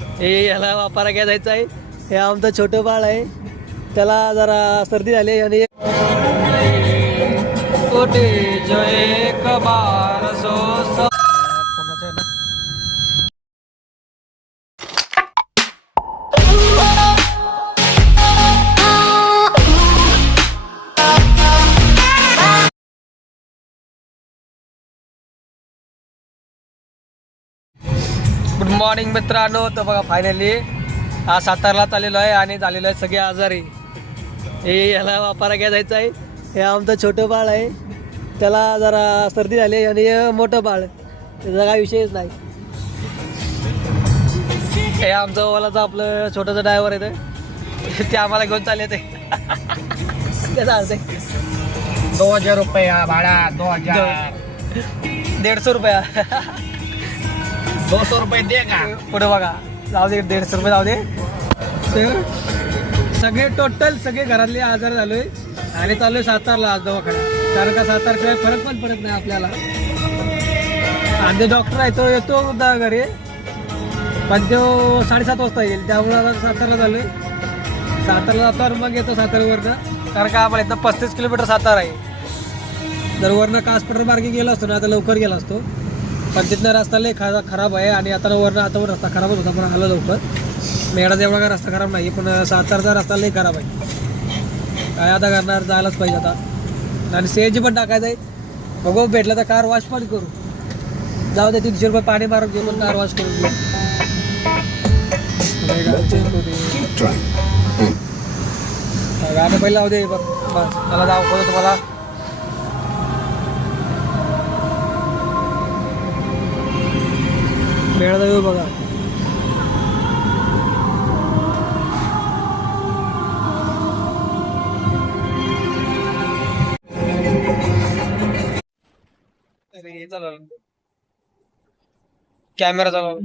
हे याला वापारा घ्या जायचं आहे. हे आमचं छोटं बाळ आहे. त्याला जरा सर्दी झाली आणि कोटे जय कबार गुड मॉर्निंग मित्रांनो. तर बघा फायनली आज सातारला चाललेलो आहे आणि झालेलो आहे सगळे आजारी. हे याला वापारा घ्या जायचं आहे. हे आमचं छोटं बाळ आहे. त्याला जरा सर्दी झाली आणि हे मोठं बाळ त्याचा काय विषयच नाही. हे आमचं ओलाचं आपलं छोटंसं ड्रायव्हर आहे ते. आम्हाला घेऊन चालले ते. ते चालते दो हजार रुपये भाड़ा दो हजार. दीडशे रुपया. दो सौ रुपये देगा पुढे बघा. जाऊ दे दीडशे रुपये जाऊ दे. तर सगळे टोटल सगळे घरातले आजार झालोय आणि चालू आहे सातारला आज दवाखान्यात. कारण का सातारशिवाय फरक पण पडत नाही आपल्याला. आणि ते डॉक्टर आहे तो येतो घरी. पण तो साडेसात वाजता येईल. त्यामुळे आता सातारला झालोय सातारला जातो मग येतो सातारवरनं. कारण का आम्हाला इथं पस्तीस किलोमीटर सातारा आहे. जर वरनं कासपटर मार्गे गेलो असतो ना आता लवकर गेला असतो. पण तिथनं रस्ता लय खरा खराब आहे आणि आता वरनं आता वर रस्ता खराबच होता पण आलो लवकर. मेळाचा एवढा काय रस्ता खराब नाही पण सातारचा रस्ता लय खराब आहे. काय आता करणार जायलाच पाहिजे आता. आणि सीएनजी पण टाकायचं आहे. बघू भेटलं तर कार वॉश पण करू. जाऊ दे तीनशे रुपये पाणी मारून घेऊ पण कार वॉश करून घेऊ. गाणं पहिलं लावू दे बघ. मला दाखवतो तुम्हाला. मेळा येऊ बघा. कॅमेरा चालू.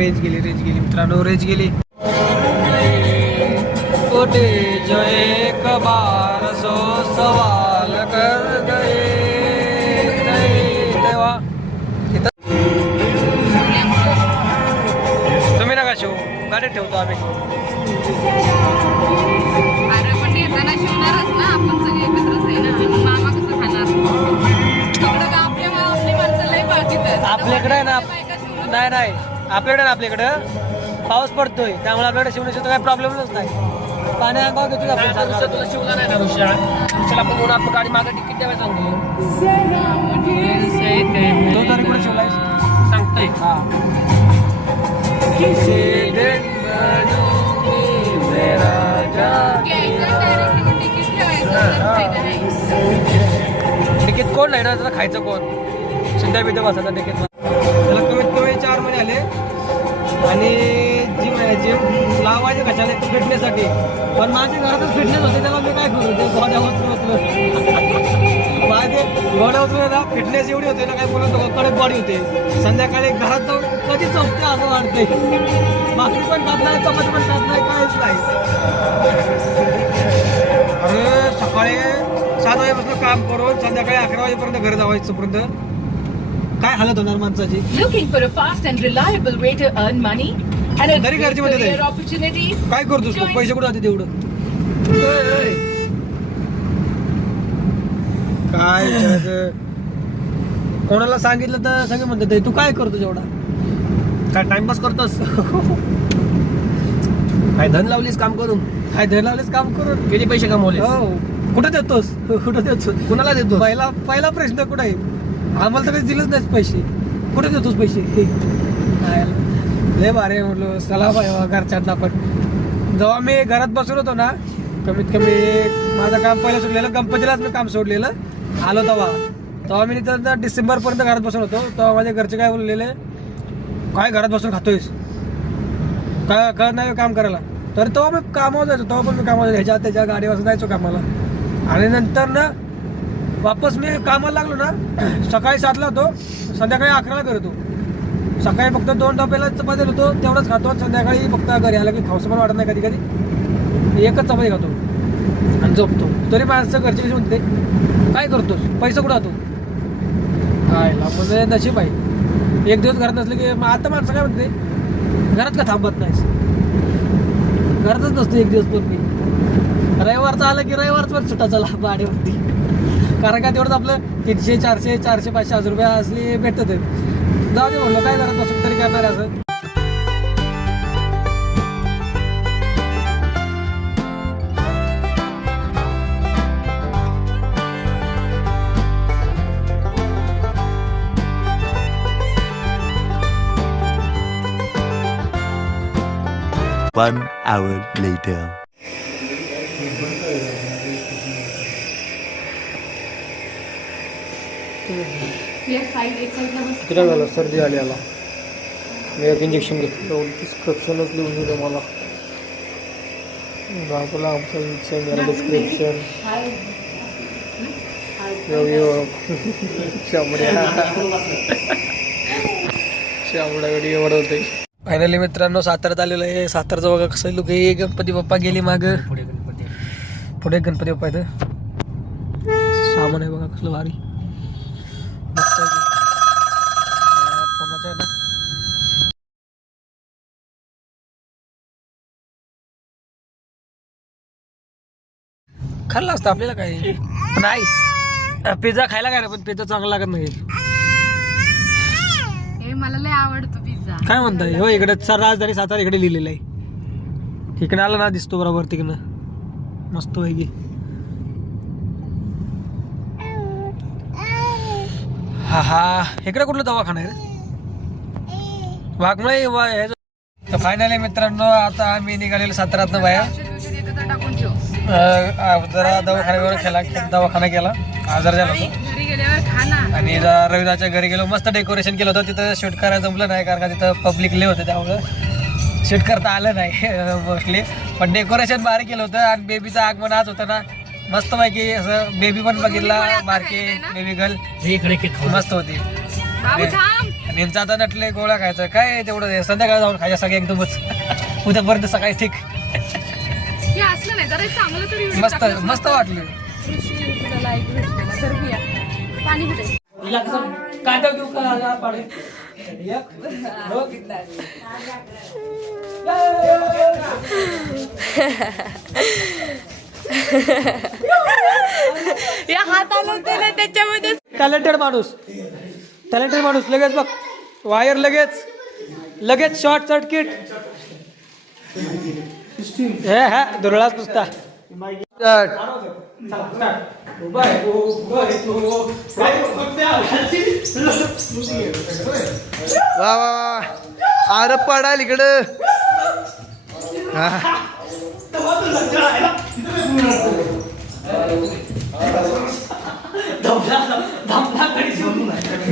रेंज गेली रेंज गेली. मित्रांनो रेंज गेली. छोटे जो एक बार सो सवाल कर गए तुम्ही नका शिव. गाडीत ठेवतो आम्ही. अरे पण येताना शिवणारच ना आपण सगळे एकत्रच आहे ना. मग मामा कसं खाणार? इकडं का आपल्या आपली माणसं लय पाळतीत आहेत. आपल्याकडे ना नाही नाही. आपल्याकडे ना आपल्याकडं. पाऊस पडतोय त्यामुळे आपल्याकडे शिवण्याचा काही प्रॉब्लेमच नाही. पाणी अंगावर घेतो आपण ऋषा तुला? शिवला नाही ना ऋषा ऋषाला आपण आपण गाडी मागे तिकीट द्यायला सांगतो. दोन तारीख कुठे शिवलाय सांगतोय. हा. तिकीट तर कोण नाही ना त्याला खायचं कोण? सध्या बिद्या बसायचा तिकीट आणि जिम आहे जिम लावायचे कशाला फिटनेससाठी पण माझ्या घरातच फिटनेस होते त्याला मी काय करू? ते गोड्या उचलून उचलून माझे गोड्या उचलून ना फिटनेस एवढी होते ना काय बोलत कडक बॉडी होते. संध्याकाळी घरात जाऊन कधी चौकते असं वाटते भाकरी पण खात नाही चपाती पण खात नाही काहीच नाही. अरे सकाळी सात वाजेपासून काम करून संध्याकाळी अकरा वाजेपर्यंत घर जावायचं पर्यंत काय हालत होणार माणसाची? Looking for a fast and reliable way to earn money and a Very great गर्दीमध्ये career जाईल. opportunities? काय करतोस तू? पैसे कुठे जाते तेवढं? काय विचारायचं? कोणाला सांगितलं तर सगळे म्हणतात "ए, तू काय करतो जेवढा काय टाइमपास करतोस? काय धन लावलीस काम करून? काय धर लावलेस काम करून? किती पैसे कमवले हो. कुठं देतोस? कुठं देतोस? कुणाला देतो पहिला पहिला प्रश्न कुठं आहे? आम्हाला तर काही दिलंच नाहीच पैसे. कुठे देतोस पैसे? लय भारी म्हटलो. चला आहे घरच्यांना पण. जेव्हा मी घरात बसून होतो ना कमीत कमी माझं काम पहिलं सुटलेलं गणपतीलाच मी काम सोडलेलं. आलो तेव्हा. तेव्हा मी तर डिसेंबरपर्यंत घरात बसून होतो. तेव्हा माझ्या घरचे काय बोललेले काय घरात बसून खातोयस? काय कळत नाही काम करायला. तर तेव्हा मी कामावर जायचो. तेव्हा पण मी कामावर जायचो. ह्याच्या त्याच्या गाडीवर जायचो कामाला. आणि नंतर ना वापस मी कामाला लागलो ना सकाळी सातला होतो संध्याकाळी अकराला करतो होतो. सकाळी फक्त दोन डब्याला चपाती होतो तेवढंच खातो आणि संध्याकाळी फक्त घरी आलं की खाऊसं पण वाटत नाही कधी कधी. एकच चपाती खातो आणि झोपतो. तरी माणसं घरचे कशी म्हणते काय करतोस? पैसा कुठं जातो काय म्हणजे नशीब आहे. एक दिवस घरात नसले की मग आता माणसं काय म्हणते घरात का थांबत नाहीस? घरातच नसतो एक दिवस पण मी रविवारचा आलं की रविवारच पण सुटा चला भाड्यावरती कारण का तेवढंच आपलं तीनशे चारशे चारशे पाचशे हजार रुपये असली भेटत जाऊ दे म्हणलं काय घरात बसून तरी करणार असं One hour later. एक साईड एक साईडला बस किती झालं? सर्दी आली आला मी एक इंजेक्शन घेतलं. प्रिस्क्रिप्शनच लिहून दिलं मला. बाबूला आमचं इंजेक्शन डिस्क्रिप्शन शामड्या शामड्या गडी एवढं होते फायनली मित्रांनो साताऱ्यात आलेलं आहे. सातारचं बघा कसं लोक हे गणपती बाप्पा गेली माग. पुढे गणपती पुढे गणपती बाप्पा इथं. सामान आहे बघा कसलं भारी मस्त आहे की. फोनाचं आहे ना खाल्लं असतं आपल्याला काय नाही. पिझ्झा खायला काय पण पिझ्झा चांगला लागत नाही. मला लय आवडतो पिझ्झा. काय म्हणताय? हो इकडे सर राजधानी सातारा इकडे लिहिलेलं आहे इकडे आला ना दिसतो बरोबर तिकडनं मस्त आहे की हा हा. इकडे कुठलं दवाखाना आहे वाघमळे फायनली मित्रांनो आता आम्ही निघालेलो साताऱ्यातनं बाहेर. अं, जरा दवाखान्यावर केला दवाखाना केला. आजार झाला आणि होता घरी गेल्यावर खाना आणि जरा रविदाच्या घरी गेलो. मस्त डेकोरेशन केलं होतं. तिथं शूट करायला जमलं नाही कारण का तिथं पब्लिक लय होतं त्यामुळं. शूट करता आलं नाही मोस्टली पण डेकोरेशन भारी केलं होतं आणि बेबीचं आगमन आज होतं ना. मस्त पैकी असं बेबी पण बघितला बारके बेबी गर्ल हे इकडे मस्त होती. बाबू थांब. आणि यांचं आता नटले गोळा खायचं. काय तेवढं संध्याकाळी जाऊन खायचं सगळे एकदमच. उद्यापर्यंत सकाळी ठीक. हे असलं नाही जरा चांगलं तरी व्हिडिओ मस्त मस्त वाटलं. कांदा घेऊ का पाडे या हाताला त्याच्यामध्ये टॅलेंटेड माणूस. टॅलेंटेड माणूस लगेच बघ. वायर लगेच. लगेच शॉर्ट सर्किट हे हा दुरळाच नुसता. वा वा वा. आर पडाल इकडं. हा.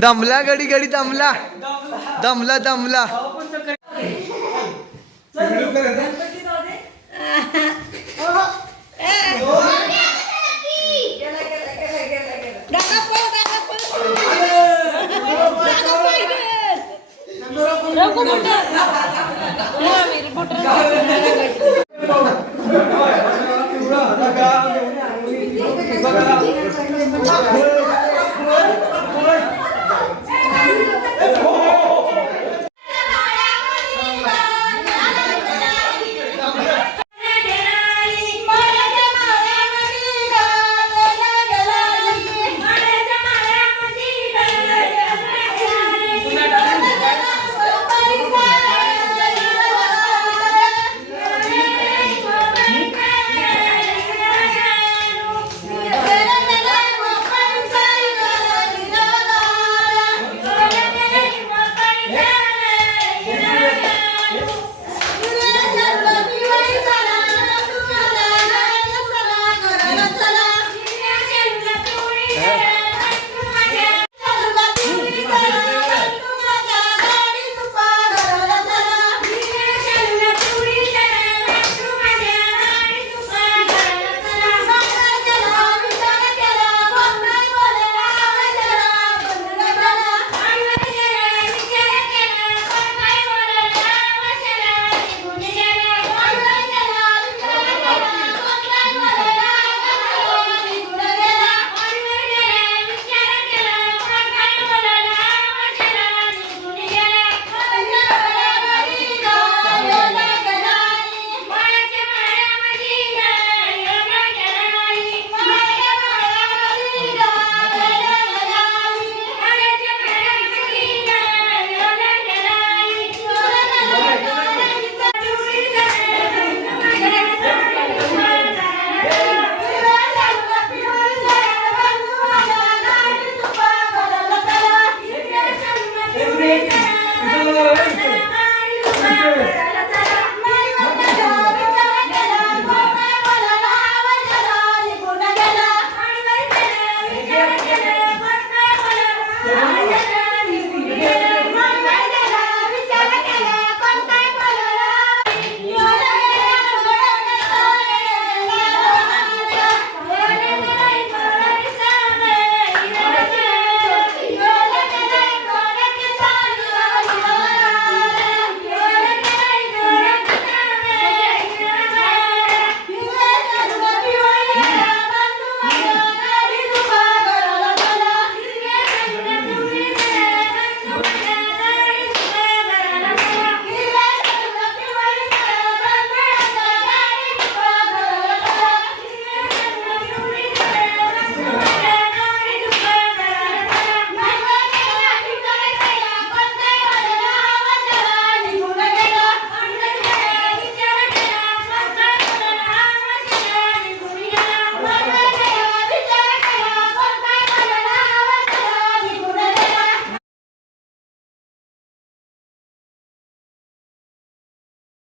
दमला गडी गडी दमला. दमला दमला.